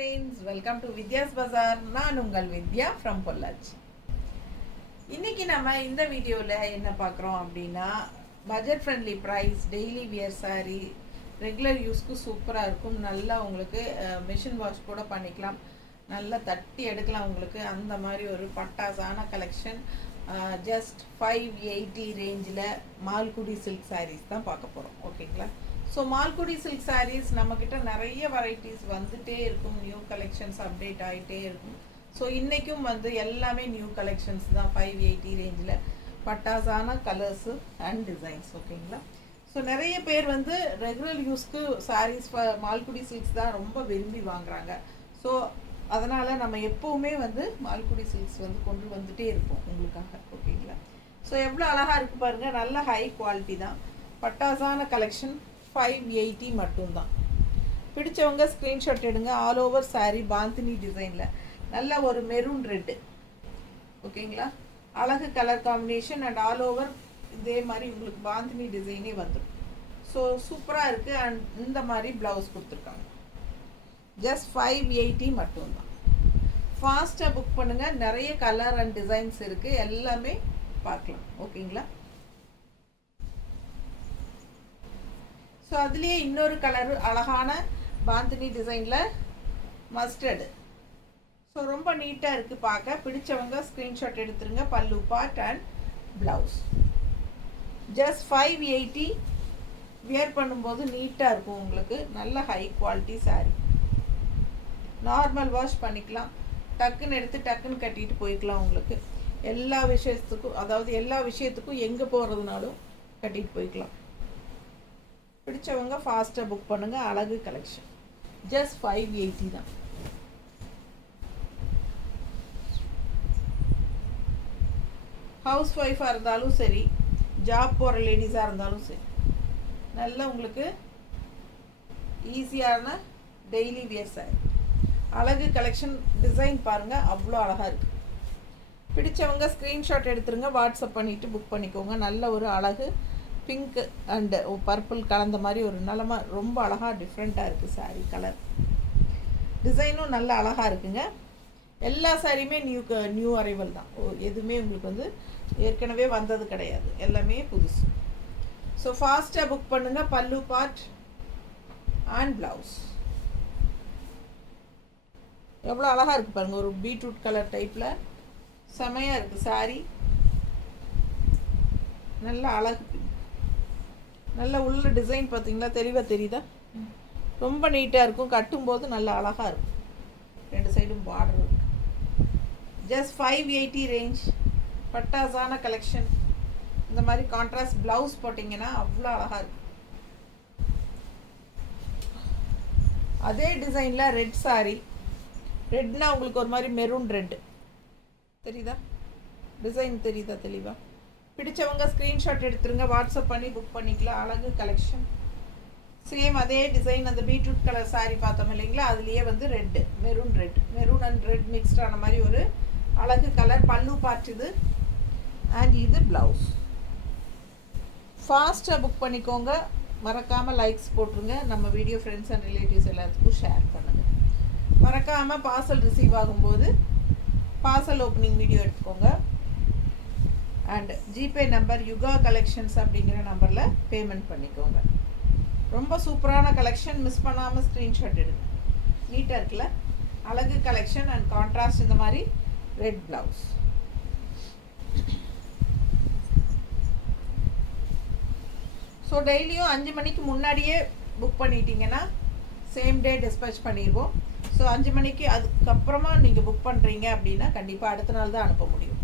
friends, welcome to Vidya's Bazaar. நான் உங்கள் வித்யா from Pollachi. இன்னைக்கு நம்ம இந்த வீடியோல என்ன பார்க்குறோம் அப்படின்னா budget friendly price daily wear saree regular யூஸ்க்கு சூப்பராக இருக்கும். நல்லா உங்களுக்கு மிஷின் வாஷ் கூட பண்ணிக்கலாம், நல்லா தட்டி எடுக்கலாம். உங்களுக்கு அந்த மாதிரி ஒரு பட்டாசான கலெக்ஷன் ஜஸ்ட் 580 ரேஞ்சில் மால்குடி சில்க் sarees தான் பார்க்க போகிறோம். ஓகேங்களா? ஸோ மால்குடி சில்க் சாரீஸ் நம்மக்கிட்ட நிறைய வெரைட்டிஸ் வந்துகிட்டே இருக்கும், நியூ கலெக்ஷன்ஸ் அப்டேட் ஆகிட்டே இருக்கும். ஸோ இன்றைக்கும் எல்லாமே நியூ கலெக்ஷன்ஸ் தான் 580 ரேஞ்சில் பட்டாசான கலர்ஸு அண்ட் டிசைன்ஸ். ஓகேங்களா? ஸோ நிறைய பேர் ரெகுலர் யூஸ்க்கு சாரீஸ் மால்குடி சில்க்ஸ் தான் ரொம்ப விரும்பி வாங்குறாங்க. ஸோ அதனால் நம்ம எப்போவுமே மால்குடி சில்க்ஸ் கொண்டு வந்துகிட்டே இருப்போம் உங்களுக்காக. ஓகேங்களா? ஸோ எவ்வளோ அழகாக இருக்குது பாருங்கள், நல்ல ஹை குவாலிட்டி தான், பட்டாசான கலெக்ஷன் 580 மட்டும்தான். பிடிச்சவங்க ஸ்க்ரீன்ஷாட் எடுங்க. ஆல் ஓவர் சாரீ பாந்தினி டிசைனில் நல்ல ஒரு மெரூன் ரெட்டு. ஓகேங்களா? அழகு colour combination and all over இதே மாதிரி உங்களுக்கு பாந்தினி டிசைனே வந்துடும். ஸோ சூப்பராக இருக்குது. அண்ட் இந்த மாதிரி ப்ளவுஸ் கொடுத்துருக்காங்க. ஜஸ்ட் 580 மட்டும்தான். ஃபாஸ்ட்டாக புக் பண்ணுங்கள். நிறைய கலர் அண்ட் டிசைன்ஸ் இருக்குது, எல்லாமே பார்க்கலாம். ஓகேங்களா? ஸோ அதுலேயே இன்னொரு கலர் அழகான பாந்தினி டிசைனில் மஸ்டர்டு. ஸோ ரொம்ப நீட்டாக இருக்குது பார்க்க. பிடிச்சவங்க ஸ்க்ரீன்ஷாட் எடுத்துருங்க. பல்லு part and blouse. Just 580. Wear பண்ணும்போது நீட்டாக இருக்கும் உங்களுக்கு. நல்ல high quality sari. Normal wash பண்ணிக்கலாம், டக்குன்னு எடுத்து டக்குன்னு கட்டிட்டு போய்க்கலாம். உங்களுக்கு எல்லா விஷயத்துக்கும், அதாவது எல்லா விஷயத்துக்கும் எங்கே போகிறதுனாலும் கட்டிட்டு போய்க்கலாம். பிடிச்சவங்க ஃபாஸ்ட்டாக புக் பண்ணுங்கள். அழகு கலெக்ஷன் ஜஸ்ட் 580 தான். ஹவுஸ் ஒய்ஃபாக இருந்தாலும் சரி, ஜாப் போகிற லேடிஸாக இருந்தாலும் சரி, நல்லா உங்களுக்கு ஈஸியான டெய்லி வியர் சாரி. அழகு கலெக்ஷன். டிசைன் பாருங்கள், அவ்வளோ அழகாக இருக்குது. பிடிச்சவங்க ஸ்க்ரீன்ஷாட் எடுத்துருங்க, வாட்ஸ்அப் பண்ணிவிட்டு புக் பண்ணிக்கோங்க. நல்ல ஒரு அழகு பிங்க் அண்டு பர்பிள் கலந்த மாதிரி ஒரு ரொம்ப அழகாக டிஃப்ரெண்ட்டாக இருக்குது சாரீ கலர். டிசைனும் நல்ல அழகாக இருக்குங்க. எல்லா சாரியுமே நியூ அரைவல் தான். எதுவுமே உங்களுக்கு ஏற்கனவே வந்தது கிடையாது, எல்லாமே புதுசு. ஸோ ஃபாஸ்ட்டாக புக் பண்ணுங்கள். பல்லு பார்ட் அண்ட் ப்ளவுஸ். எவ்வளோ அழகாக இருக்குது பாருங்கள், ஒரு பீட்ரூட் கலர் டைப்பில் செமையாக இருக்குது சாரீ. நல்ல அழகு, நல்ல உள்ள டிசைன் பார்த்தீங்களா, தெளிவாக தெரியுதா? ரொம்ப நீட்டாக இருக்கும், கட்டும்போது நல்ல அழகாக இருக்கும். ரெண்டு சைடும் பார்டர் இருக்கு. Just 580 range. பட்டாசான கலெக்ஷன். இந்த மாதிரி கான்ட்ராஸ்ட் ப்ளவுஸ் போட்டிங்கன்னா அவ்வளோ அழகாக இருக்கும். அதே டிசைனில் ரெட் சாரீ. ரெட்னா உங்களுக்கு ஒரு மாதிரி மெரூன் ரெட்டு தெரியுதா? டிசைன் தெரியுதா தெளிவாக? பிடிச்சவங்க ஸ்க்ரீன்ஷாட் எடுத்துருங்க, வாட்ஸ்அப் பண்ணி புக் பண்ணிக்கலாம். அழகு கலெக்ஷன். சேம் அதே டிசைன், அந்த பீட்ரூட் கலர் சாரீ பார்த்தோம் இல்லைங்களா, அதுலேயே red, maroon red, maroon and red mixed ஆன மாதிரி ஒரு அழகு கலர். பல்லு பார்ட் இது அண்ட் இது ப்ளவுஸ். ஃபாஸ்ட்டாக புக் பண்ணிக்கோங்க. மறக்காமல் லைக்ஸ் போட்டுருங்க. நம்ம வீடியோ ஃப்ரெண்ட்ஸ் அண்ட் ரிலேட்டிவ்ஸ் எல்லாத்துக்கும் ஷேர் பண்ணுங்கள். மறக்காமல் பார்சல் ரிசீவ் ஆகும்போது பார்சல் ஓப்பனிங் வீடியோ எடுத்துக்கோங்க. And GPay number Yuga collections அப்படிங்கிற நம்பரில் பேமெண்ட் பண்ணிக்கோங்க. ரொம்ப சூப்பரான கலெக்ஷன், மிஸ் பண்ணாமல் ஸ்க்ரீன்ஷாட் எடுங்க. நீட்டாக இருக்குல்ல? அழகு கலெக்ஷன் அண்ட் கான்ட்ராஸ்ட் இந்த மாதிரி ரெட் ப்ளவுஸ். ஸோ டெய்லியும் 5 மணிக்கு முன்னாடியே புக் பண்ணிட்டீங்கன்னா சேம் டே டிஸ்பேச் பண்ணிடுவோம். ஸோ 5 மணிக்கு அதுக்கப்புறமா நீங்கள் புக் பண்ணுறீங்க அப்படின்னா கண்டிப்பாக அடுத்த நாள் தான் அனுப்ப முடியும்.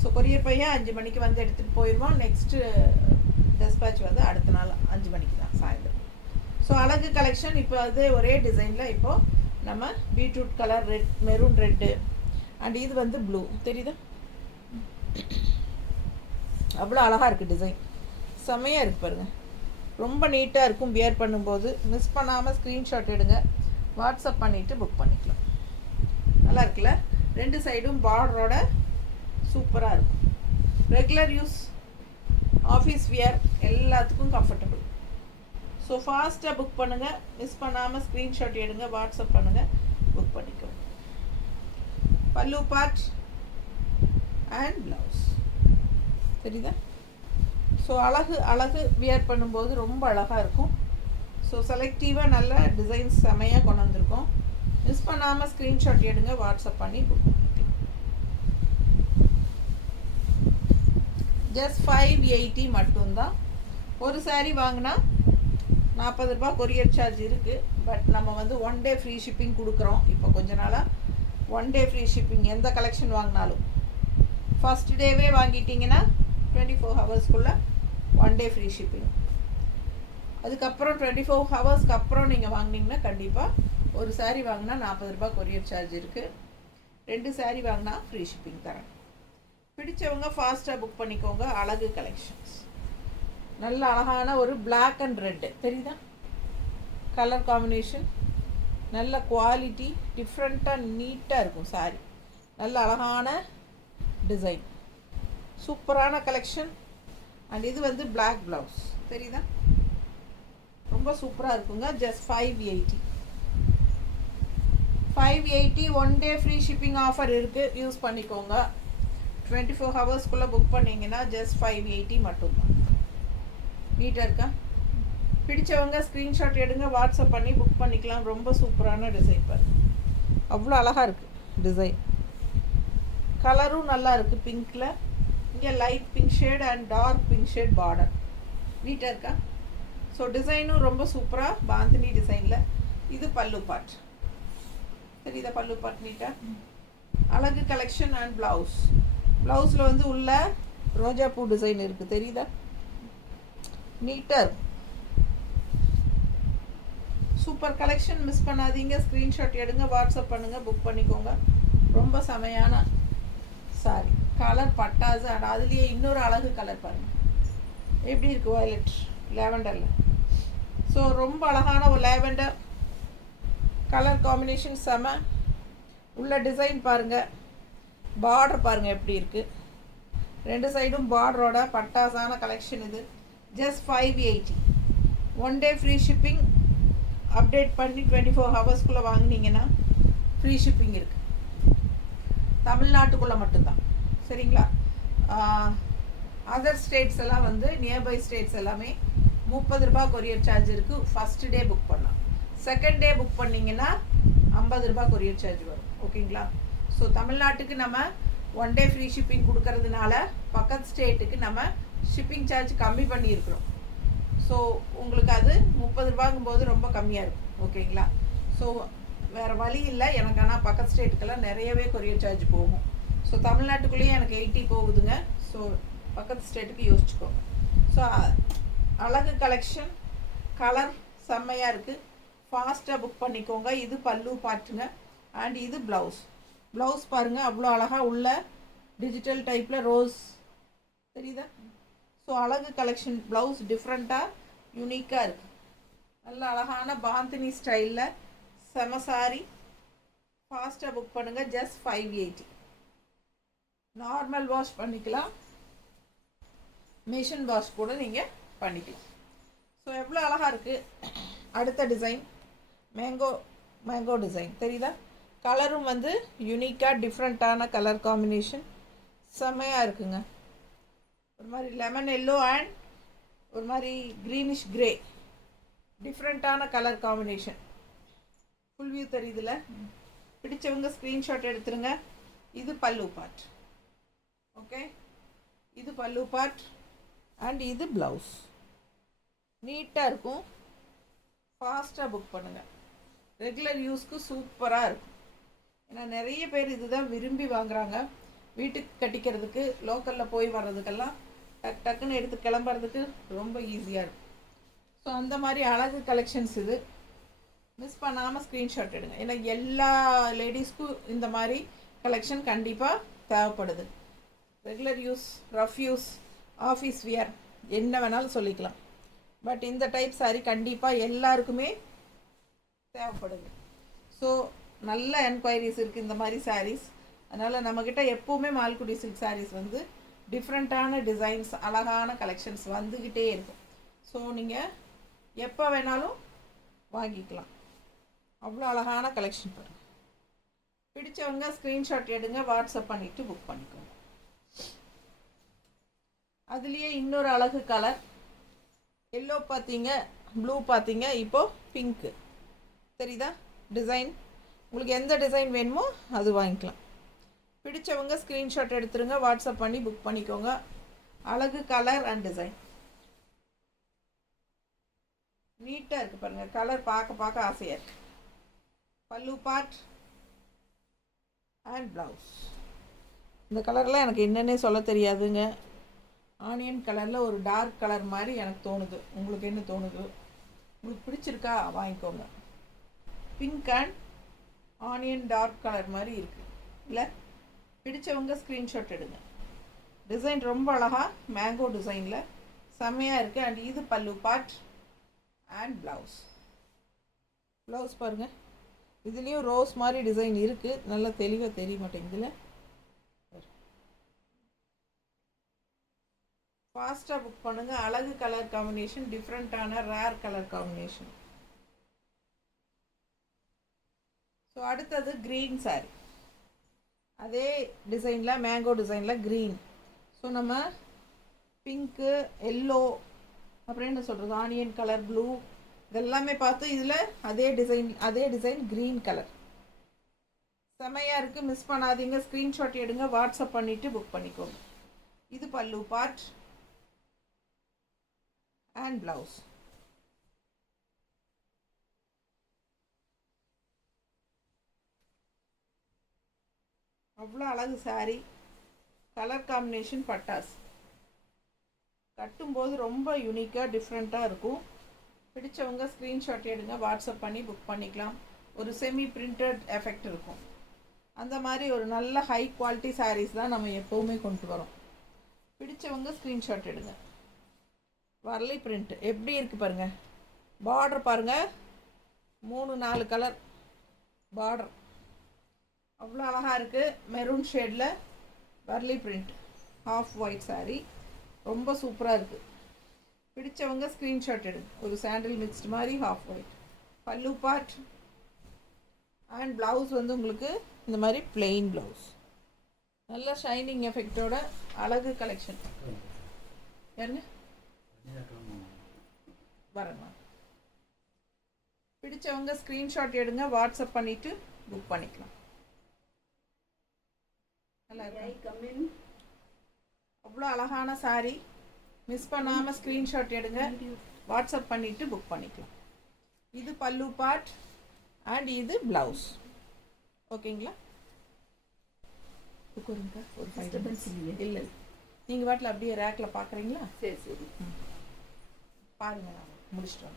ஸோ கொரியர் பையன் 5 மணிக்கு எடுத்துகிட்டு போயிடுவோம். நெக்ஸ்ட்டு டிஸ்பேச் அடுத்த நாள் 5 மணிக்கு தான் சாயந்தரம். ஸோ அழகு கலெக்ஷன். இப்போ ஒரே டிசைனில் இப்போது நம்ம beetroot colour, red, maroon red and இது ப்ளூ தெரியுதா? அவ்வளோ அழகாக இருக்குது டிசைன். செம்மையாக இருக்குது பாருங்கள். ரொம்ப நீட்டாக இருக்கும் வியர் பண்ணும்போது. மிஸ் பண்ணாமல் ஸ்க்ரீன்ஷாட் எடுங்க, வாட்ஸ்அப் பண்ணிவிட்டு புக் பண்ணிக்கலாம். நல்லா இருக்குல்ல? ரெண்டு சைடும் பார்டரோட சூப்பராக இருக்கும். ரெகுலர் யூஸ், ஆஃபீஸ் வியர் எல்லாத்துக்கும் கம்ஃபர்டபுள். ஸோ ஃபாஸ்ட்டாக புக் பண்ணுங்கள். மிஸ் பண்ணாமல் ஸ்க்ரீன்ஷாட் எடுங்க, வாட்ஸ்அப் பண்ணுங்கள். புக் பண்ணிக்கோ. பல்லு பார்ட் அண்ட் ப்ளவுஸ் தெரியுதா? ஸோ அழகு வியர் பண்ணும்போது ரொம்ப அழகாக இருக்கும். ஸோ செலக்டிவாக நல்ல டிசைன்ஸ் செமையாக கொண்டு வந்திருக்கோம். மிஸ் பண்ணாமல் ஸ்க்ரீன்ஷாட் எடுங்க, வாட்ஸ்அப் பண்ணி புக் பண்ணிக்கலாம். ஜஸ்ட் 580 மட்டும்தான். ஒரு சாரீ வாங்கினா 40 ரூபா கொரியர் சார்ஜ் இருக்குது. பட் நம்ம வந்து 1 டே ஃப்ரீ ஷிப்பிங் கொடுக்குறோம். இப்போ கொஞ்ச நாளாக 1 டே ஃப்ரீ ஷிப்பிங். எந்த கலெக்ஷன் வாங்கினாலும் ஃபஸ்ட் டேவே வாங்கிட்டிங்கன்னா 24 ஹவர்ஸ்க்குள்ளே 1 டே ஃப்ரீ ஷிப்பிங். அதுக்கப்புறம் 24 ஹவர்ஸ்க்கு அப்புறம் நீங்கள் வாங்கினீங்கன்னா கண்டிப்பாக ஒரு சாரீ வாங்கினா 40 ரூபா கொரியர் சார்ஜ் இருக்குது. 2 சாரீ வாங்கினா ஃப்ரீ ஷிப்பிங் தரேன். பிடிச்சவங்க ஃபாஸ்ட்டாக புக் பண்ணிக்கோங்க. அழகு கலெக்ஷன்ஸ் நல்ல அழகான ஒரு பிளாக் அண்ட் ரெட்டு தெரியுதா? கலர் காம்பினேஷன் நல்ல குவாலிட்டி, டிஃப்ரெண்ட்டாக நீட்டாக இருக்கும் சாரீ. நல்ல அழகான டிசைன், சூப்பரான கலெக்ஷன். அண்ட் இது வந்து பிளாக் ப்ளவுஸ் தெரியுதா? ரொம்ப சூப்பராக இருக்குங்க. ஜஸ்ட் 580 1 டே ஃப்ரீ ஷிப்பிங் ஆஃபர் இருக்குது. யூஸ் பண்ணிக்கோங்க. 24 ஹவர்ஸ்க்குள்ளே புக் பண்ணிங்கன்னா ஜஸ்ட் 580 மட்டும்தான். நீட்டாக இருக்கா? பிடிச்சவங்க ஸ்க்ரீன்ஷாட் எடுங்க, வாட்ஸ்அப் பண்ணி புக் பண்ணிக்கலாம். ரொம்ப சூப்பரான டிசைன் பாருங்க, அவ்வளோ அழகாக இருக்குது டிசைன். கலரும் நல்லா இருக்குது பிங்க்கில். இங்கே light pink shade and dark pink shade border. நீட்டாக இருக்கா? ஸோ டிசைனும் ரொம்ப சூப்பராக பாந்தினி டிசைனில். இது பல்லு பார்ட் தெரியுதா? பல்லு பார்ட் நீட்டாக அழகு கலெக்ஷன். அண்ட் ப்ளவுஸில் வந்து உள்ள ரோஜா பூ டிசைன் இருக்குது தெரியுதா? நீட்டாக இருக்கும். Super collection. மிஸ் பண்ணாதீங்க. ஸ்க்ரீன்ஷாட் எடுங்க, வாட்ஸ்அப் பண்ணுங்கள், புக் பண்ணிக்கோங்க. ரொம்ப செமையான சாரி. கலர் பட்டாசு. அண்ட் அதுலேயே இன்னொரு அழகு கலர் பாருங்கள் எப்படி இருக்குது, வயலட் லேவண்டரில். ஸோ ரொம்ப அழகான ஒரு லேவண்டர் கலர் காம்பினேஷன் செம. உள்ள டிசைன் பாருங்கள், பார்டர் பாருங்கள் எப்படி இருக்குது. 2 சைடும் பார்டரோட பட்டாசான கலெக்ஷன் இது. ஜஸ்ட் 580. 1 டே ஃப்ரீ ஷிப்பிங். அப்டேட் பண்ணி 24 ஹவர்ஸ்க்குள்ளே வாங்கினீங்கன்னா ஃப்ரீ ஷிப்பிங் இருக்குது. தமிழ்நாட்டுக்குள்ளே மட்டும்தான் சரிங்களா? அதர் ஸ்டேட்ஸ் எல்லாம் வந்து நியர்பை ஸ்டேட்ஸ் எல்லாமே 30 ரூபா கொரியர் சார்ஜ் இருக்குது. ஃபஸ்ட்டு டே புக் பண்ணலாம். செகண்ட் டே புக் பண்ணிங்கன்னா 50 ரூபா கொரியர் சார்ஜ் வரும். ஓகேங்களா? ஸோ தமிழ்நாட்டுக்கு நம்ம 1 டே ஃப்ரீ ஷிப்பிங் கொடுக்கறதுனால பக்கத்து ஸ்டேட்டுக்கு நம்ம ஷிப்பிங் சார்ஜ் கம்மி பண்ணியிருக்கிறோம். ஸோ உங்களுக்கு அது 30 ரூபாங்கும்போது ரொம்ப கம்மியாக இருக்கும். ஓகேங்களா? ஸோ வேறு வழி இல்லை எனக்கு. ஆனால் பக்கத்து ஸ்டேட்டுக்கெல்லாம் நிறையவே கொரியர் சார்ஜ் போகும். ஸோ தமிழ்நாட்டுக்குள்ளேயும் எனக்கு 80 போகுதுங்க. ஸோ பக்கத்து ஸ்டேட்டுக்கு யோசிச்சுக்கோங்க. ஸோ அழகு கலெக்ஷன், கலர் செம்மையாக இருக்குது. ஃபாஸ்ட்டாக புக் பண்ணிக்கோங்க. இது பல்லு பார்ட்டுங்க. அண்ட் இது ப்ளவுஸ் பாருங்கள், அவ்வளோ அழகாக உள்ள டிஜிட்டல் டைப்பில் ரோஸ் தெரியுதா? ஸோ அழகு கலெக்ஷன். ப்ளவுஸ் டிஃப்ரெண்ட்டாக யூனிக்காக இருக்குது. நல்ல அழகான பாந்தினி ஸ்டைலில் செம சாரி. ஃபாஸ்ட்டாக புக் பண்ணுங்கள். ஜஸ்ட் 580. நார்மல் வாஷ் பண்ணிக்கலாம், மிஷின் வாஷ் கூட நீங்கள் பண்ணிக்கலாம். ஸோ எவ்வளோ அழகாக இருக்குது. அடுத்த டிசைன் மேங்கோ டிசைன் தெரியுதா? கலரும் வந்து யூனிக்காக டிஃப்ரெண்ட்டான கலர் காம்பினேஷன் செம்மையாக இருக்குங்க. ஒரு மாதிரி லெமன் எல்லோ அண்ட் ஒரு மாதிரி க்ரீனிஷ் கிரே டிஃப்ரெண்ட்டான கலர் காம்பினேஷன். ஃபுல் வியூ தெரியுதுல? பிடிச்சவங்க ஸ்க்ரீன்ஷாட் எடுத்துருங்க. இது பல்லு பார்ட். ஓகே, இது பல்லு பார்ட் அண்ட் இது ப்ளவுஸ். நீட்டாக இருக்கும். ஃபாஸ்ட்டாக புக் பண்ணுங்கள். ரெகுலர் யூஸ்க்கு சூப்பராக இருக்கும். ஏன்னா நிறைய பேர் இதுதான் விரும்பி வாங்குகிறாங்க. வீட்டுக்கு கட்டிக்கிறதுக்கு, லோக்கலில் போய் வர்றதுக்கெல்லாம் டக்குன்னு எடுத்து கிளம்புறதுக்கு ரொம்ப ஈஸியாக இருக்கும். ஸோ அந்த மாதிரி அழகு கலெக்ஷன்ஸ் இது. மிஸ் பண்ணாமல் ஸ்க்ரீன்ஷாட் எடுங்க. ஏன்னா எல்லா லேடிஸ்க்கும் இந்த மாதிரி கலெக்ஷன் கண்டிப்பாக தேவைப்படுது. Regular use, rough use, office wear என்ன வேணாலும் சொல்லிக்கலாம். பட் இந்த டைப் சாரீ கண்டிப்பாக எல்லாருக்குமே தேவைப்படுது. ஸோ நல்ல என்கொயரிஸ் இருக்குது இந்த மாதிரி சாரீஸ். அதனால் நம்மக்கிட்ட எப்போவுமே மால்குடி சில்க் சாரீஸ் வந்து டிஃப்ரெண்ட்டான டிசைன்ஸ், அழகான கலெக்ஷன்ஸ் வந்துக்கிட்டே இருக்கும். ஸோ நீங்கள் எப்போ வேணாலும் வாங்கிக்கலாம். அவ்வளோ அழகான கலெக்ஷன் பாருங்கள். பிடிச்சவங்க ஸ்க்ரீன்ஷாட் எடுங்க, வாட்ஸ்அப் பண்ணிவிட்டு புக் பண்ணிக்கோங்க. அதுலேயே இன்னொரு அழகு கலர், எல்லோ பார்த்தீங்க, ப்ளூ பார்த்தீங்க, இப்போது பிங்க்கு தெரியுதா டிசைன். உங்களுக்கு எந்த டிசைன் வேணுமோ அது வாங்கிக்கலாம். பிடிச்சவங்க ஸ்க்ரீன்ஷாட் எடுத்துருங்க, வாட்ஸ்அப் பண்ணி புக் பண்ணிக்கோங்க. அழகு கலர் அண்ட் டிசைன் நீட்டாக இருக்குது பாருங்கள். கலர் பார்க்க ஆசையாக இருக்குது. பல்லு பார்ட் அண்ட் ப்ளவுஸ். இந்த கலரில் எனக்கு என்னென்னே சொல்ல தெரியாதுங்க. ஆனியன் கலரில் ஒரு டார்க் கலர் மாதிரி எனக்கு தோணுது. உங்களுக்கு என்ன தோணுது? உங்களுக்கு பிடிச்சிருக்கா வாங்கிக்கோங்க. Pink and onion dark colour மாதிரி இருக்குது இல்லை? பிடிச்சவங்க ஸ்க்ரீன்ஷாட் எடுங்க. டிசைன் ரொம்ப அழகாக மேங்கோ டிசைனில் செம்மையாக இருக்குது. அண்ட் இது பல்லு பார்ட் அண்ட் ப்ளவுஸ். ப்ளவுஸ் பாருங்கள், இதுலேயும் ரோஸ் மாதிரி டிசைன் இருக்குது. நல்லா தெளிவாக தெரிய மாட்டேங்குதுல. ஃபாஸ்ட்டாக புக் பண்ணுங்கள். அழகு கலர் காம்பினேஷன், டிஃப்ரெண்ட்டான ரேர் கலர் காம்பினேஷன். ஸோ அடுத்தது க்ரீன் சாரி. அதே டிசைனில் மேங்கோ டிசைனில் க்ரீன். ஸோ நம்ம பிங்க்கு, எல்லோ, அப்புறம் என்ன சொல்கிறது, ஆனியன் கலர், ப்ளூ இதெல்லாமே பார்த்து இதில் அதே டிசைன் க்ரீன் கலர் செமையாக இருக்குது. மிஸ் பண்ணாதீங்க. ஸ்க்ரீன்ஷாட் எடுங்க, வாட்ஸ்அப் பண்ணிவிட்டு புக் பண்ணிக்கோங்க. இது பல்லு பார்ட் அண்ட் ப்ளவுஸ். அவ்வளோ அழகு சாரி. கலர் காம்பினேஷன் பட்டாஸ். கட்டும்போது ரொம்ப யூனிக்காக டிஃப்ரெண்ட்டாக இருக்கும். பிடிச்சவங்க ஸ்க்ரீன்ஷாட் எடுங்க, வாட்ஸ்அப் பண்ணி புக் பண்ணிக்கலாம். ஒரு செமி பிரிண்டட் எஃபெக்ட் இருக்கும். அந்த மாதிரி ஒரு நல்ல ஹை குவாலிட்டி சாரீஸ் தான் நம்ம எப்போவுமே கொண்டு வரோம். பிடிச்சவங்க ஸ்க்ரீன்ஷாட் எடுங்க. வரலி பிரிண்ட் எப்படி இருக்குது பாருங்கள். பார்டர் பாருங்கள், 3-4 கலர் பார்டர் அவ்வளோ அழகாக இருக்குது. மெரூன் ஷேடில் வரலி பிரிண்ட், ஹாஃப் ஒயிட் சாரீ, ரொம்ப சூப்பராக இருக்குது. பிடிச்சவங்க ஸ்க்ரீன்ஷாட் எடுங்க. ஒரு சாண்டில் மிக்ஸ்டு மாதிரி ஹாஃப் ஒயிட். பல்லு பார்ட் அண்ட் ப்ளவுஸ் வந்து உங்களுக்கு இந்த மாதிரி பிளெயின் ப்ளவுஸ். நல்ல ஷைனிங் எஃபெக்டோட அழகு கலெக்ஷன். என்ன வரங்க. பிடிச்சவங்க ஸ்க்ரீன்ஷாட் எடுங்க, வாட்ஸ்அப் பண்ணிவிட்டு புக் பண்ணிக்கலாம். அவ்வளோ அழகான சாரீ. மிஸ் பண்ணாமல் ஸ்க்ரீன்ஷாட் எடுங்க, வாட்ஸ்அப் பண்ணிவிட்டு புக் பண்ணிக்கலாம். இது பல்லு பார்ட் அண்ட் இது ப்ளவுஸ். ஓகேங்களா? உட்காருங்க. ஒரு 5 minutes இல்லை, நீங்கள் வாட்டில் அப்படியே ரேக்கில் பார்க்குறீங்களா? சரி பாருங்கள், நான் முடிச்சிட்டோம்.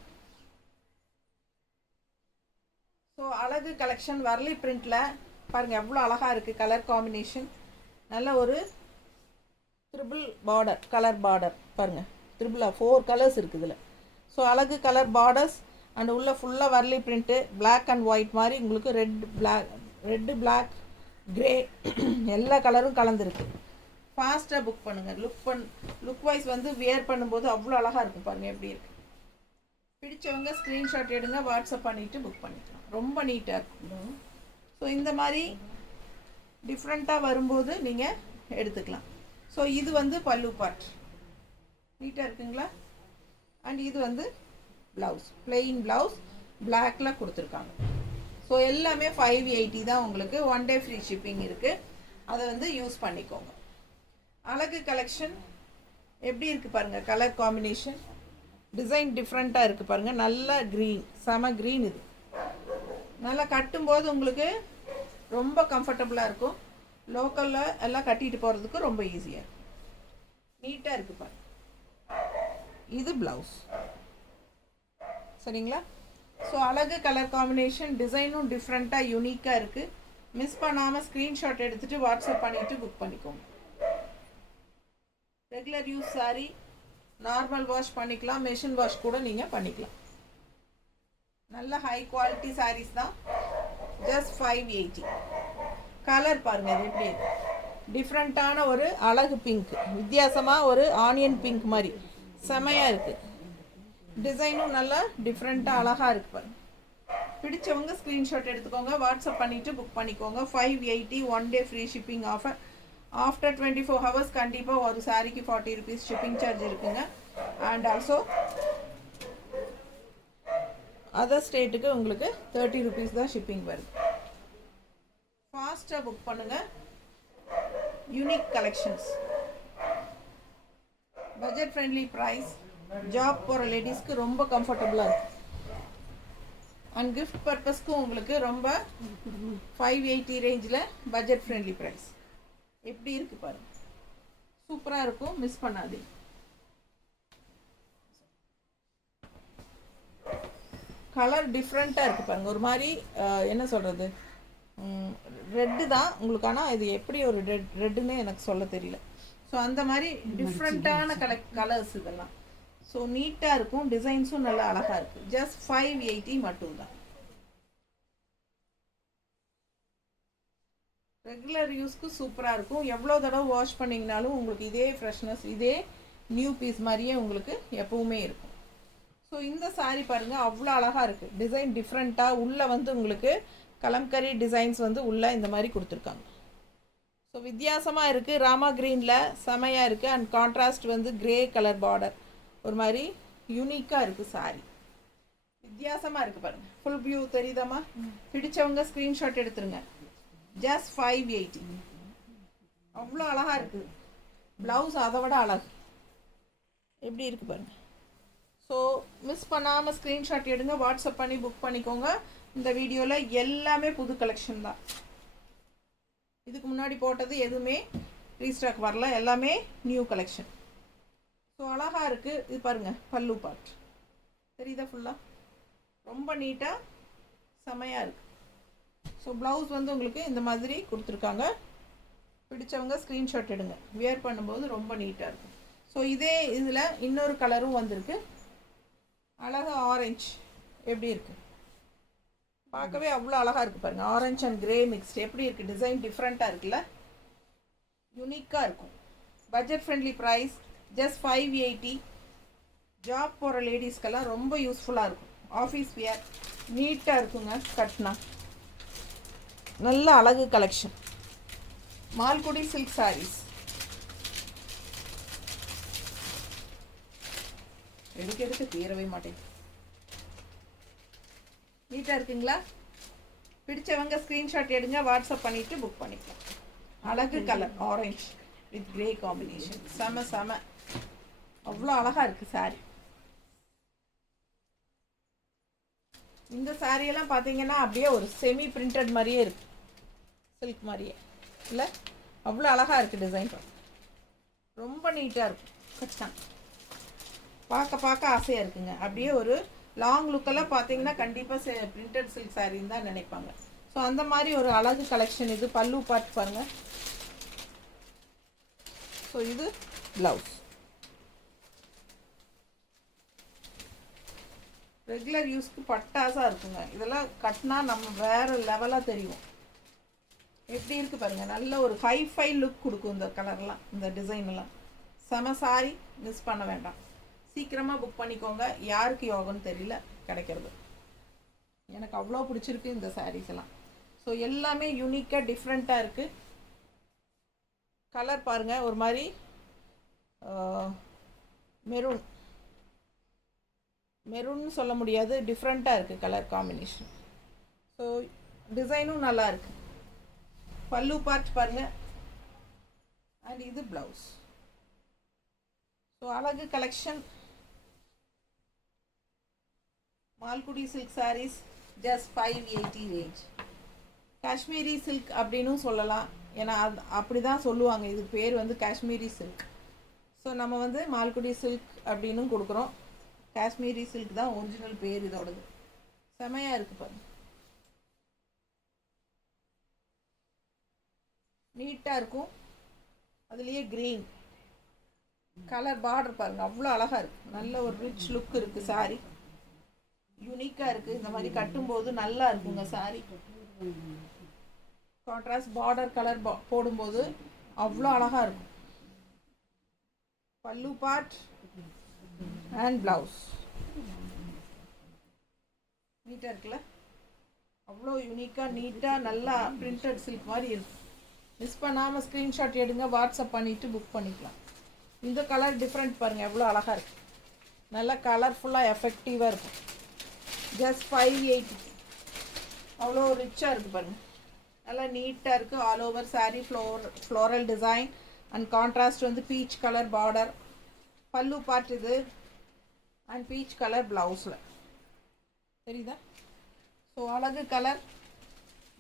ஸோ அழகு கலெக்ஷன் வரலி பிரிண்டில் பாருங்கள், எவ்வளோ அழகாக இருக்குது. கலர் காம்பினேஷன் நல்ல ஒரு ட்ரிபிள் பார்டர், கலர் பார்டர் பாருங்கள். 4 கலர்ஸ் இருக்குது இதில். ஸோ அழகு கலர் பார்டர்ஸ் அண்ட் உள்ள ஃபுல்லாக வரலி பிரிண்ட்டு, பிளாக் அண்ட் ஒயிட் மாதிரி உங்களுக்கு ரெட்டு பிளாக் கிரே எல்லா கலரும் கலந்துருக்கு. ஃபாஸ்ட்டாக புக் பண்ணுங்கள். லுக் வைஸ் வந்து வியர் பண்ணும்போது அவ்வளோ அழகாக இருக்கும் பாருங்கள் எப்படி இருக்குது. பிடிச்சவங்க ஸ்க்ரீன்ஷாட் எடுங்க, வாட்ஸ்அப் பண்ணிவிட்டு புக் பண்ணிக்கலாம். ரொம்ப நீட்டாக இருக்கும். ஸோ இந்த மாதிரி டிஃப்ரெண்ட்டாக வரும்போது நீங்கள் எடுத்துக்கலாம். ஸோ இது வந்து பல்லு பார்ட் நீட்டாக இருக்குங்களா? அண்ட் இது வந்து ப்ளவுஸ், பிளெயின் ப்ளவுஸ் பிளாக்கில் கொடுத்துருக்காங்க. ஸோ எல்லாமே 580 தான். உங்களுக்கு 1 day ஃப்ரீ ஷிப்பிங் இருக்குது. அதை வந்து யூஸ் பண்ணிக்கோங்க. அழகு கலெக்ஷன் எப்படி இருக்குது பாருங்கள். கலர் காம்பினேஷன், டிசைன் டிஃப்ரெண்ட்டாக இருக்குது பாருங்கள். நல்ல க்ரீன், செம க்ரீன். இது நல்லா கட்டும்போது உங்களுக்கு ரொம்ப கம்ஃபர்டபுளாக இருக்கும். லோக்கலில் எல்லாம் கட்டிட்டு போகிறதுக்கு ரொம்ப ஈஸியாக இருக்கும். நீட்டாக இருக்குது பாருங்கள். இது ப்ளவுஸ். சரிங்களா? ஸோ அழகு கலர் காம்பினேஷன், டிசைனும் டிஃப்ரெண்ட்டாக யூனிக்காக இருக்குது. மிஸ் பண்ணாமல் ஸ்க்ரீன்ஷாட் எடுத்துகிட்டு வாட்ஸ்அப் பண்ணிவிட்டு புக் பண்ணிக்கோங்க. Regular use sorry, normal wash பண்ணிக்கலாம், மெஷின் வாஷ் கூட நீங்கள் பண்ணிக்கலாம். நல்ல ஹை குவாலிட்டி சாரீஸ் தான். ஜஸ்ட் 580. கலர் பாருங்கள், இது எப்படி டிஃப்ரெண்ட்டான ஒரு அழகு பிங்க், வித்தியாசமாக ஒரு ஆனியன் பிங்க் மாதிரி செமையாக இருக்குது. டிசைனும் நல்லா டிஃப்ரெண்ட்டாக அழகாக இருக்குது பாருங்கள். பிடிச்சவங்க ஸ்க்ரீன்ஷாட் எடுத்துக்கோங்க, வாட்ஸ்அப் பண்ணிவிட்டு புக் பண்ணிக்கோங்க. 580 1 day free shipping offer. After 24 hours கண்டிப்பாக ஒரு சாரிக்கு 40 rupees ஷிப்பிங் சார்ஜ் இருக்குங்க. அண்ட் ஆல்சோ அதர் ஸ்டேட்டுக்கு உங்களுக்கு 30 rupees தான் ஷிப்பிங் வருது. ஃபாஸ்ட்டாக புக் பண்ணுங்கள். Unique collections, budget friendly price, job போகிற லேடிஸ்க்கு ரொம்ப கம்ஃபர்டபுளாக இருக்கும். அண்ட் கிஃப்ட் பர்பஸ்க்கும் உங்களுக்கு ரொம்ப 580 ரேஞ்சில் பட்ஜெட் ஃப்ரெண்ட்லி ப்ரைஸ். எப்படி இருக்குது பாருங்கள், சூப்பராக இருக்கும், மிஸ் பண்ணாதீங்க. கலர் டிஃப்ரெண்ட்டாக இருக்குது பாருங்கள், ஒரு மாதிரி என்ன சொல்கிறது, ரெட்டு தான் உங்களுக்கு. ஆனால் இது எப்படி ஒரு ரெட்டுன்னு எனக்கு சொல்ல தெரியல. ஸோ அந்த மாதிரி டிஃப்ரெண்ட்டான கலர்ஸ் இதெல்லாம். ஸோ நீட்டாக இருக்கும், டிசைன்ஸும் நல்லா அழகாக இருக்குது. ஜஸ்ட் 580 மட்டும்தான். ரெகுலர் யூஸ்க்கு சூப்பராக இருக்கும். எவ்வளோ தடவை வாஷ் பண்ணிங்கனாலும் உங்களுக்கு இதே ஃப்ரெஷ்னஸ், இதே நியூ பீஸ் மாதிரியே உங்களுக்கு எப்பவுமே இருக்கும். ஸோ இந்த சாரீ பாருங்கள், அவ்வளோ அழகாக இருக்குது. டிசைன் டிஃப்ரெண்ட்டாக உள்ளே வந்து உங்களுக்கு கலம்கரி டிசைன்ஸ் வந்து உள்ளே இந்த மாதிரி கொடுத்துருக்காங்க. ஸோ வித்தியாசமாக இருக்குது. ராமா க்ரீனில் செமையாக இருக்குது. அண்ட் கான்ட்ராஸ்ட் வந்து கிரே கலர் பார்டர், ஒரு மாதிரி யூனிக்காக இருக்குது சாரீ. வித்தியாசமாக இருக்குது பாருங்கள். ஃபுல் வியூ தெரியுதாம்மா? பிடிச்சவங்க ஸ்க்ரீன்ஷாட் எடுத்துருங்க. ஜஸ்ட் 580. அவ்வளோ அழகாக இருக்குது. ப்ளவுஸ் அதை விட அழகு. எப்படி இருக்குது பாருங்கள். ஸோ மிஸ் பண்ணாமல் ஸ்க்ரீன்ஷாட் எடுங்க, வாட்ஸ்அப் பண்ணி புக் பண்ணிக்கோங்க. இந்த வீடியோவில் எல்லாமே புது கலெக்ஷன் தான். இதுக்கு முன்னாடி போட்டது எதுவுமே ரீஸ்டாக் வரல, எல்லாமே நியூ கலெக்ஷன். ஸோ அழகாக இருக்குது. இது பாருங்கள், பல்லு பார்ட் தெரியுதா? ஃபுல்லாக ரொம்ப நீட்டாக செமையாக இருக்குது. ஸோ ப்ளவுஸ் வந்து உங்களுக்கு இந்த மாதிரி கொடுத்துருக்காங்க. பிடிச்சவங்க ஸ்க்ரீன்ஷாட் எடுங்க, வியர் பண்ணும்போது ரொம்ப நீட்டாக இருக்கும். ஸோ இதே இதில் இன்னொரு கலரும் வந்திருக்கு, அழகாக ஆரஞ்சு. எப்படி இருக்குது பார்க்கவே அவ்வளோ அழகாக இருக்குது பாருங்கள். ஆரஞ்ச் அண்ட் கிரே மிக்ஸ்ட் எப்படி இருக்குது, டிசைன் டிஃப்ரெண்ட்டாக இருக்குல்ல, யூனிக்காக இருக்கும். Budget friendly price, just 580. Job போகிற லேடிஸ்க்கெல்லாம் ரொம்ப யூஸ்ஃபுல்லாக இருக்கும். ஆஃபீஸ் வியர் நீட்டாக இருக்குங்க. கட்னா நல்ல அழகு கலெக்ஷன். மால்குடி சில்க் சாரீஸ் எடுக்க தீரவே மாட்டேங்குது. நீட்டாக இருக்குங்களா? பிடிச்சவங்க ஸ்க்ரீன்ஷாட் எடுங்க, வாட்ஸ்அப் பண்ணிவிட்டு புக் பண்ணிக்கலாம். அழகு colour orange with grey combination, செம செம அவ்வளோ அழகாக இருக்குது சாரீ. இந்த சாரியெல்லாம் பார்த்தீங்கன்னா அப்படியே ஒரு செமி பிரிண்டட் மாதிரியே இருக்குது, சில்க் மாதிரியே இல்லை? அவ்வளோ அழகாக இருக்குது டிசைன். ரொம்ப நீட்டாக இருக்கும். கஷ்டம் பார்க்க ஆசையாக இருக்குங்க. அப்படியே ஒரு லாங் லுக்கெல்லாம் பார்த்தீங்கன்னா கண்டிப்பாக பிரிண்டட் சில்க் சாரின்னு தான் நினைப்பாங்க. ஸோ அந்த மாதிரி ஒரு அழகு கலெக்ஷன் இது. பல்லு பார்த்து பாருங்கள். ஸோ இது ப்ளவுஸ். ரெகுலர் யூஸ்க்கு பட்டாசாக இருக்குங்க. இதெல்லாம் கட்டினா நம்ம வேறு லெவலாக தெரியும். எப்படி இருக்குது பாருங்கள், நல்ல ஒரு ஹைஃபை லுக் கொடுக்கும் இந்த கலர்லாம், இந்த டிசைன்லாம். செம சாரி, மிஸ் பண்ண வேண்டாம். சீக்கிரமாக புக் பண்ணிக்கோங்க. யாருக்கு யோகம்னு தெரியல கிடைக்கிறது. எனக்கு அவ்வளோ பிடிச்சிருக்கு இந்த சாரீஸ் எல்லாம். ஸோ எல்லாமே யூனிக்காக டிஃப்ரெண்ட்டாக இருக்குது. கலர் பாருங்கள், ஒரு மாதிரி மெரூன்னு சொல்ல முடியாது, டிஃப்ரெண்ட்டாக இருக்குது கலர் காம்பினேஷன். ஸோ டிசைனும் நல்லா இருக்குது. பல்லு பார்ட் பாருங்கள். அண்ட் இது ப்ளவுஸ். ஸோ அழகு collection. Malgudi silk sarees, just 580 range. Kashmiri silk அப்படின்னு சொல்லலாம், ஏன்னா அது அப்படி தான் சொல்லுவாங்க. இது பேர் வந்து காஷ்மீரி சில்க். ஸோ நம்ம வந்து மால்குடி சில்க் அப்படின்னு கொடுக்குறோம். காஷ்மீரி சில்க் தான் ஒரிஜினல் பேர் இதோடது. செமையாக இருக்குது பாருங்க, நீட்டாக இருக்கும். அதுலேயே க்ரீன் கலர் பார்டர் பாருங்கள், அவ்வளோ அழகாக இருக்குது. நல்ல ஒரு ரிச் லுக் இருக்குது சாரி. யூனிக்காக இருக்குது. இந்த மாதிரி கட்டும்போது நல்லா இருக்குங்க சாரி. கான்ட்ராஸ்ட் பார்டர் கலர் போடும்போது அவ்வளோ அழகாக இருக்கும். பல்லு பார்ட் அண்ட் ப்ளவுஸ் நீட்டாக இருக்குல்ல? அவ்வளோ யூனிக்காக நீட்டாக நல்லா பிரிண்டட் சில்க் மாதிரி இருக்கும். மிஸ் பண்ணாமல் ஸ்க்ரீன்ஷாட் எடுங்க, வாட்ஸ்அப் பண்ணிவிட்டு புக் பண்ணிக்கலாம். இந்த கலர் டிஃப்ரெண்ட் பாருங்கள், எவ்வளோ அழகாக இருக்குது. நல்லா கலர்ஃபுல்லாக எஃபெக்டிவாக இருக்கும். ஜஸ்ட் 580. அவ்வளோ ரிச்சாக இருக்குது பாருங்கள். நல்லா நீட்டாக இருக்குது. All over sari floral design and contrast வந்து பீச் கலர் பார்டர். பல்லு பார்ட் இது அண்ட் பீச் கலர் ப்ளவுஸில் தெரியுதா? ஸோ அழகு கலர்.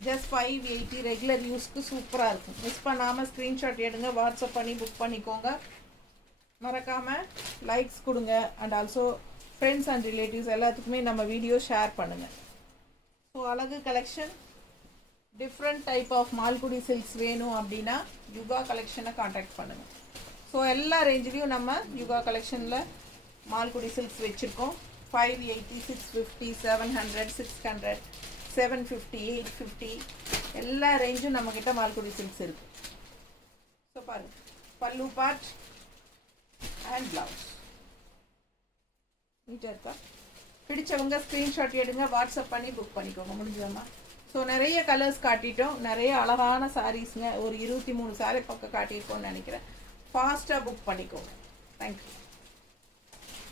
ஜஸ்ட் 580. ரெகுலர் யூஸ்க்கு சூப்பராக இருக்கும். மிஸ் பண்ணாமல் ஸ்க்ரீன்ஷாட் எடுங்க, வாட்ஸ்அப் பண்ணி புக் பண்ணிக்கோங்க. மறக்காமல் லைக்ஸ் கொடுங்க and also friends and relatives எல்லாத்துக்குமே நம்ம வீடியோ ஷேர் பண்ணுங்கள். ஸோ அழகு collection, different type of Malgudi silks வேணும் அப்படின்னா யுகா கலெக்ஷனை காண்டாக்ட் பண்ணுங்கள். ஸோ எல்லா ரேஞ்சிலையும் நம்ம யுகா கலெக்ஷனில் மால்குடி சில்க்ஸ் வச்சுருக்கோம். 580, 650, 700, 600, 750, 850 எல்லா ரேஞ்சும் நம்மக்கிட்ட மால்குடி சில்க்ஸ் இருக்குது. ஸோ பாருங்கள், பல்லு பார்ட் அண்ட் ப்ளவுஸ் நீட்டாக இருக்கா? பிடிச்சவங்க ஸ்க்ரீன்ஷாட் எடுங்க, வாட்ஸ்அப் பண்ணி புக் பண்ணிக்கோங்க. முடிஞ்சதம்மா. ஸோ நிறைய கலர்ஸ் காட்டிட்டோம், நிறைய அழகான சாரீஸுங்க. ஒரு 23 சாரீ பக்கம் காட்டியிருக்கோன்னு நினைக்கிறேன். ஃபாஸ்ட்டாக புக் பண்ணிக்கோங்க. தேங்க்யூ.